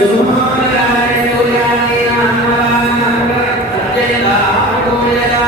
దుర్మార్గాయ తోయాని అమ్మ నమ్మ తజయ దాహోయలా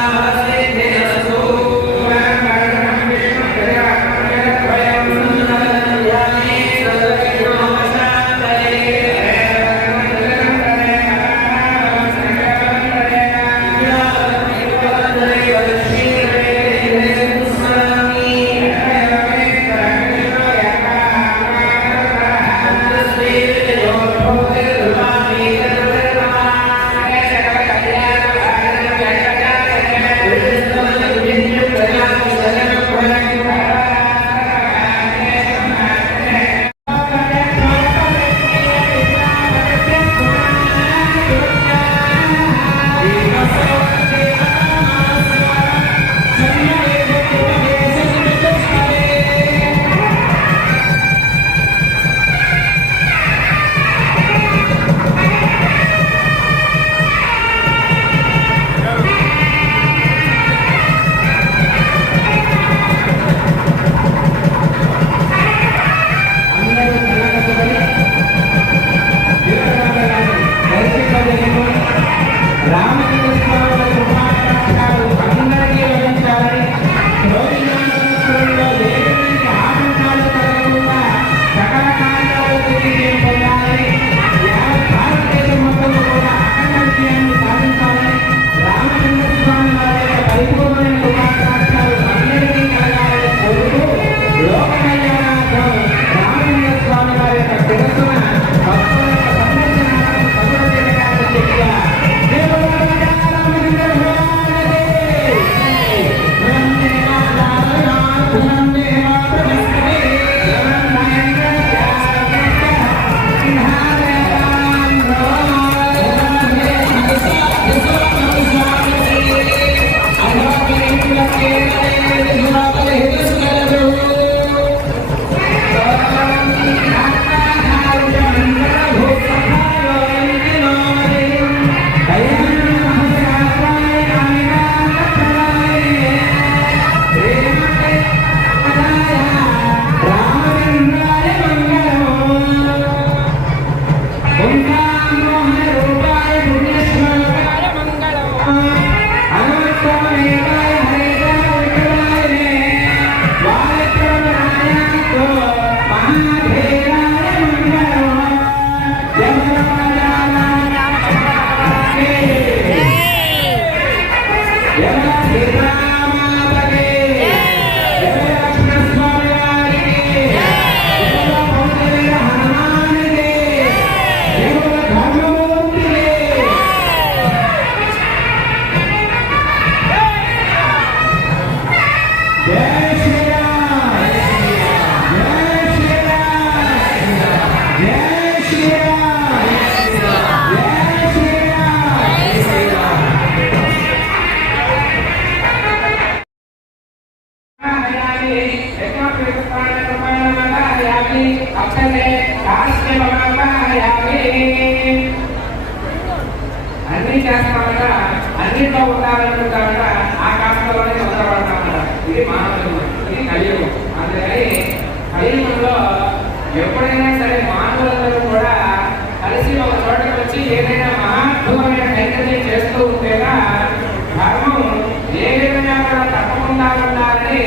Yeah. ఎప్పుడైనా సరే మానవులందరూ కూడా కలిసి ఒక చోటకి వచ్చి ఏదైనా మహాద్భుతమైన కైంకర్యం చేస్తూ ఉంటేగా ధర్మం ఏ విధంగా కూడా తప్పకుండా ఉండాలని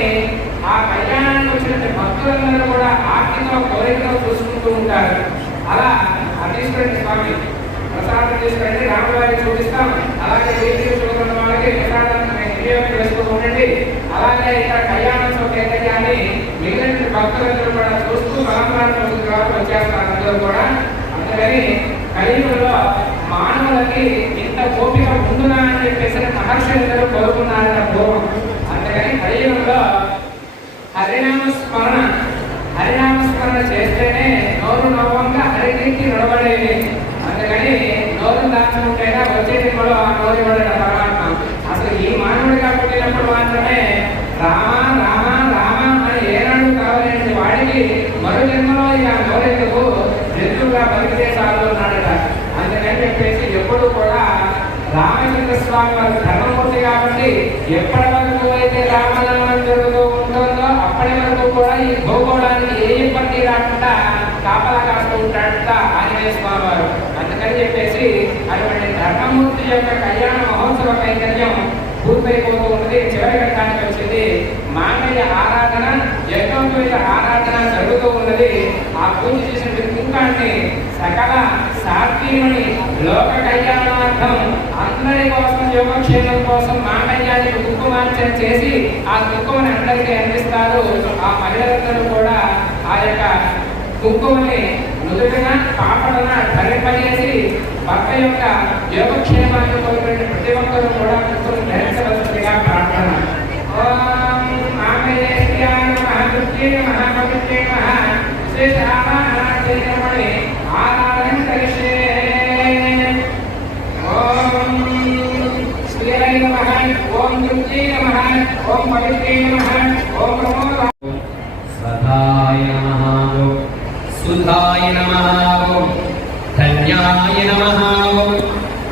ఆ కళ్యాణానికి వచ్చిన భక్తులందరూ కూడా ఆర్థిక కోరికతో చూసుకుంటూ ఉంటారు. అలా అధీశ్వరుడి స్వామి ప్రసాదం తీసుకెళ్ళి రామవారికి చూపిస్తాం. అలాగే వీటికి చూస్తున్న వాళ్ళకి ప్రసాదాన్ని వినియోగం చేస్తూ ఉండండి. అలాగే ఇక్కడ కళ్యాణోత్సవ కేంద్రాన్ని మిగిలిన భక్తులందరూ పరంపరాన్ని కాబట్టి వచ్చేస్తారు అందరూ కూడా అందుకని కలియుగంలో మానవులకి ఇంత ఓపిక ఉండునా అని చెప్పేసి మహర్షులందరూ కోరుకున్నారన్న పూర్వం అందుకని కలియుగంలో హరినామ స్మరణ హరినామ స్మరణ చేస్తేనే నోరు నవ్వంగా హరికి నడవడేది అందుకని నోరు దాచుకుంటేనే వచ్చే జన్మలో ఆ నోరు ఇవ్వడం పరమాత్మ అసలు ఈ మానవుడిగా పుట్టినప్పుడు మాత్రమే రామ జన్మలో జంతువుగా బతికితే అన్నాడట అందుకని చెప్పేసి ఎప్పుడు కూడా రామచంద్ర స్వామి వారి ధర్మమూర్తి కాబట్టి ఎప్పటి వరకు అయితే రామనామం జరుగుతూ ఉంటుందో అప్పటి వరకు కూడా ఈ భూగోళానికి ఏ ఇబ్బంది రాకుండా కాపలా కాస్తూ ఉంటాడట ఆంజనేయ స్వామి వారు. అందుకని చెప్పేసి అటువంటి ధర్మమూర్తి యొక్క కళ్యాణ మహోత్సవ కైంకర్యం పూర్తయిపోతూ ఉన్నది చివరి దానికి వచ్చింది మానవ ఆరాధన యజ్ఞోపేత ఆరాధన జరుగుతూ ఉన్నది. ఆ పూజ చేసిన కుంకాన్ని సకల సాత్వీయుని లోక కళ్యాణార్థం అందరి కోసం యోగక్షేమం కోసం మాంగళ్యానికి కుంకుమార్చన చేసి ఆ కుంకుమని అందరికీ అందిస్తారు ఆ మహిళలందరూ కూడా ఆ యొక్క కుంకుమని నుదుటిన పాపడన ధరింపజేసి భర్త యొక్క యోగక్షేమాన్ని కోరుకునే ప్రతి ఒక్కరూ కూడా కుంకుమని ధరించవలసిందిగా ప్రార్థన. ఓం మాంగళ్యేశ్వర్యాయ నమః. దుర్గే నమః. పవిత్రే నమః. విశేష ఓం नमः ॐ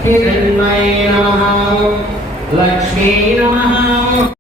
हिरण्मये नमः ॐ लक्ष्मी नमः ॐ नमः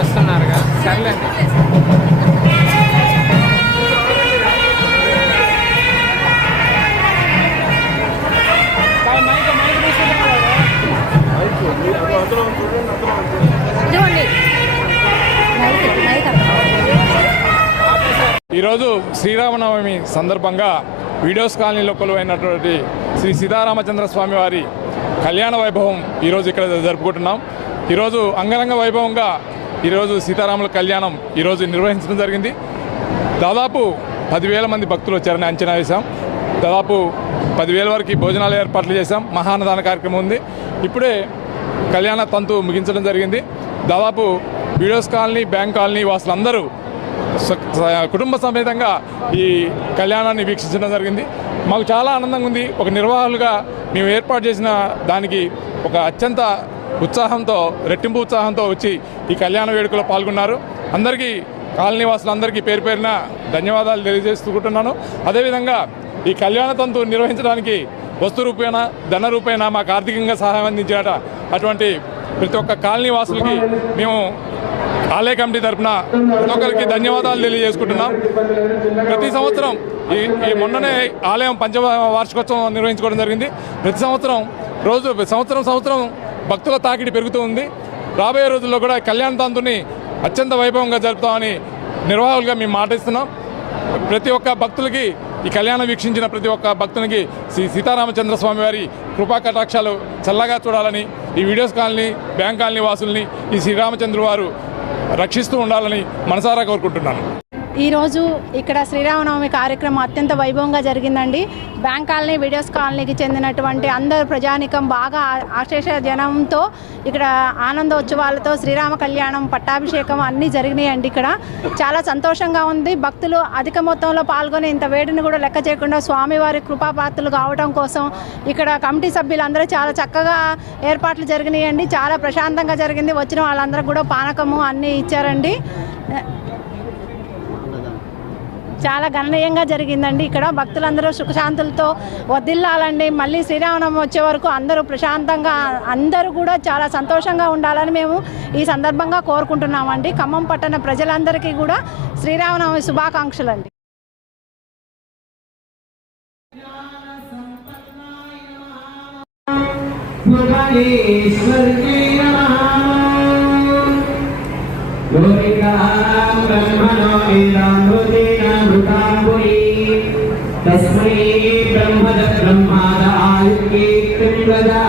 వస్తున్నారుగా సర్లేండి మైక్ మైక్ చూడండి అందులో చూడండి ఈరోజు శ్రీరామనవమి సందర్భంగా వీడియోస్ కాలనీలో కొలువైనటువంటి శ్రీ సీతారామచంద్ర స్వామి వారి కళ్యాణ వైభవం ఈరోజు ఇక్కడ జరుపుకుంటున్నాం. ఈరోజు అంగరంగ వైభవంగా ఈరోజు సీతారాముల కళ్యాణం ఈరోజు నిర్వహించడం జరిగింది. దాదాపు పదివేల మంది భక్తులు వచ్చారని అంచనా వేశాం. దాదాపు పదివేల వరకు భోజనాలు ఏర్పాట్లు చేశాం. మహానదాన కార్యక్రమం ఉంది. ఇప్పుడే కళ్యాణ తంతు ముగించడం జరిగింది. దాదాపు వీడియోస్ కాలనీ బ్యాంక్ కాలనీ వాసులందరూ స- కుటుంబ సమేతంగా ఈ కళ్యాణాన్ని వీక్షించడం జరిగింది. మాకు చాలా ఆనందంగా ఉంది. ఒక నిర్వాహకులుగా మేము ఏర్పాటు చేసిన దానికి ఒక అత్యంత ఉత్సాహంతో రెట్టింపు ఉత్సాహంతో వచ్చి ఈ కళ్యాణ వేడుకలో పాల్గొన్నారు. అందరికీ కాలనీ వాసులందరికీ పేరు పేరున ధన్యవాదాలు తెలియజేసుకుంటున్నాను. అదేవిధంగా ఈ కళ్యాణ తంతు నిర్వహించడానికి వస్తు రూపేణ ధన రూపేణ మాకు ఆర్థికంగా సహాయం అందించినట అటువంటి ప్రతి ఒక్క కాలనీ వాసులకి మేము ఆలయ కమిటీ తరఫున ప్రతి ధన్యవాదాలు తెలియజేసుకుంటున్నాం. ప్రతి సంవత్సరం ఈ ఈ మొన్ననే ఆలయం పంచ వార్షికోత్సవం నిర్వహించుకోవడం జరిగింది. ప్రతి సంవత్సరం రోజు సంవత్సరం సంవత్సరం భక్తుల తాకిడి పెరుగుతూ ఉంది. రాబోయే రోజుల్లో కూడా కళ్యాణ తంతుని అత్యంత వైభవంగా జరుపుతామని నిర్వాహకులుగా మేము మాటిస్తున్నాం. ప్రతి ఒక్క భక్తులకి ఈ కళ్యాణం వీక్షించిన ప్రతి ఒక్క భక్తునికి శ్రీ సీతారామచంద్ర స్వామి వారి కృపా కటాక్షాలు చల్లగా చూడాలని ఈ వీడియోస్ కాలనీ బ్యాంక్ కాలనీ వాసుల్ని ఈ శ్రీరామచంద్ర వారు రక్షిస్తూ ఉండాలని మనసారా కోరుకుంటున్నాను. ఈరోజు ఇక్కడ శ్రీరామనవమి కార్యక్రమం అత్యంత వైభవంగా జరిగిందండి. బ్యాంక్ కాలనీ వీడియోస్ కాలనీకి చెందినటువంటి అందరు ప్రజానికం బాగా ఆ- ఆశేష జనంతో ఇక్కడ ఆనందోత్సవాలతో శ్రీరామ కళ్యాణం పట్టాభిషేకం అన్నీ జరిగినాయండి ఇక్కడ. చాలా సంతోషంగా ఉంది. భక్తులు అధిక మొత్తంలో పాల్గొని ఇంత వేడిని కూడా లెక్క చేయకుండా స్వామివారి కృపాపాత్రలు కావడం కోసం ఇక్కడ కమిటీ సభ్యులందరూ చాలా చక్కగా ఏర్పాట్లు జరిగినాయండి. చాలా ప్రశాంతంగా జరిగింది. వచ్చిన వాళ్ళందరూ కూడా పానకము అన్నీ ఇచ్చారండి. చాలా గణనీయంగా జరిగిందండి ఇక్కడ భక్తులందరూ సుఖశాంతులతో వదిల్లాలండి మళ్ళీ శ్రీరామనవమి వచ్చే వరకు అందరూ ప్రశాంతంగా అందరూ కూడా చాలా సంతోషంగా ఉండాలని మేము ఈ సందర్భంగా కోరుకుంటున్నామండి ఖమ్మం పట్టణ ప్రజలందరికీ కూడా శ్రీరామనవమి శుభాకాంక్షలు అండి భువనేశ్వర్యే ब्रह्मद ब्रह्मादायुक्ये त्रिवदां ददु सदामा